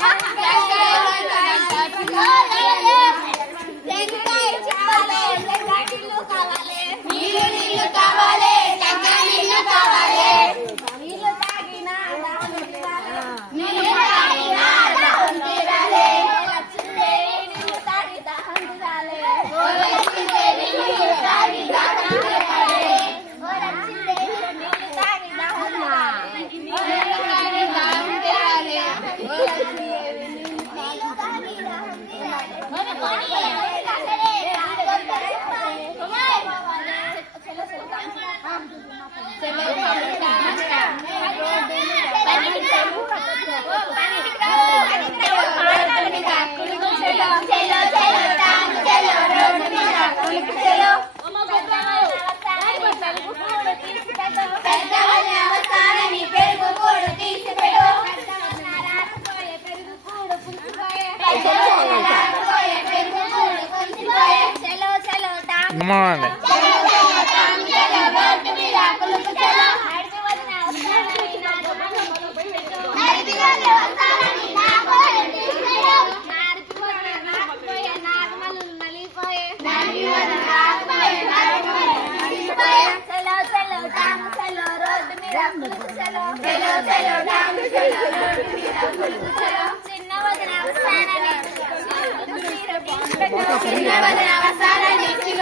大家，大家，大家，大家。morning. చిన్న వదిన అవసాన చిన్న వదిన అవసాన